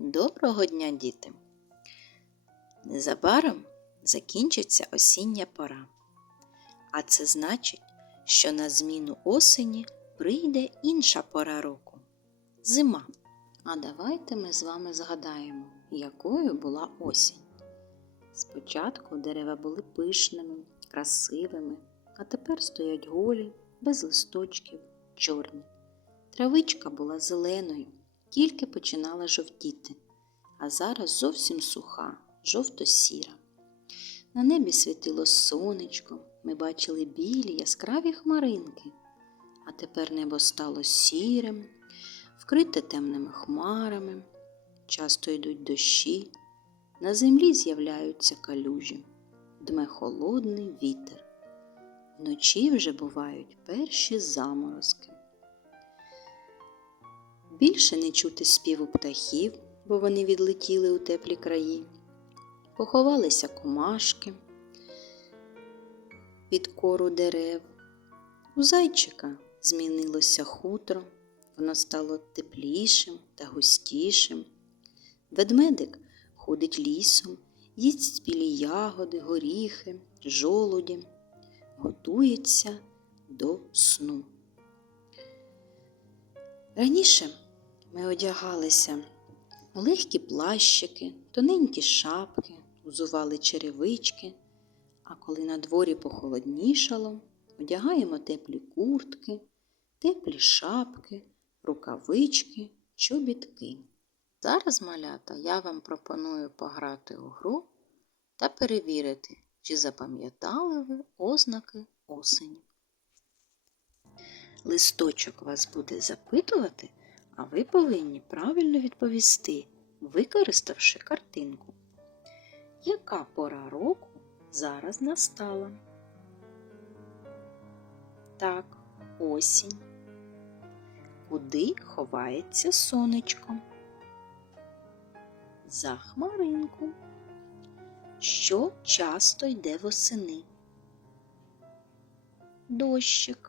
Доброго дня, діти! Незабаром закінчиться осіння пора, а це значить, що на зміну осені прийде інша пора року зима. А давайте ми з вами згадаємо, якою була осінь. Спочатку дерева були пишними, красивими, а тепер стоять голі, без листочків, чорні. Травичка була зеленою, тільки починала жовтіти, а зараз зовсім суха, жовто-сіра. На небі світило сонечко, ми бачили білі яскраві хмаринки, а тепер небо стало сірим, вкрите темними хмарами, часто йдуть дощі, на землі з'являються калюжі, дме холодний вітер. Вночі вже бувають перші заморозки. Більше не чути співу птахів, бо вони відлетіли у теплі краї. Поховалися комашки від кору дерев. У зайчика змінилося хутро, воно стало теплішим та густішим. Ведмедик ходить лісом, їсть спілі ягоди, горіхи, жолуді, готується до сну. Раніше ми одягалися у легкі плащики, тоненькі шапки, узували черевички, а коли на дворі похолоднішало, одягаємо теплі куртки, теплі шапки, рукавички, чобітки. Зараз, малята, я вам пропоную пограти у гру та перевірити, чи запам'ятали ви ознаки осені. Листочок вас буде запитувати, а ви повинні правильно відповісти, використавши картинку. Яка пора року зараз настала? Так, осінь. Куди ховається сонечко? За хмаринку. Що часто йде восени? Дощик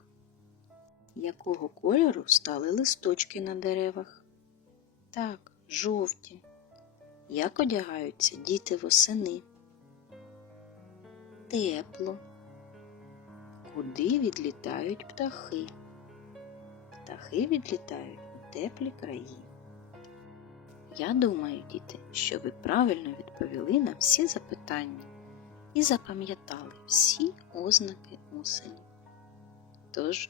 якого кольору стали листочки на деревах? Так, жовті. Як одягаються діти восени? Тепло. Куди відлітають птахи? Птахи відлітають у теплі краї. Я думаю, діти, що ви правильно відповіли на всі запитання і запам'ятали всі ознаки осені. Тож,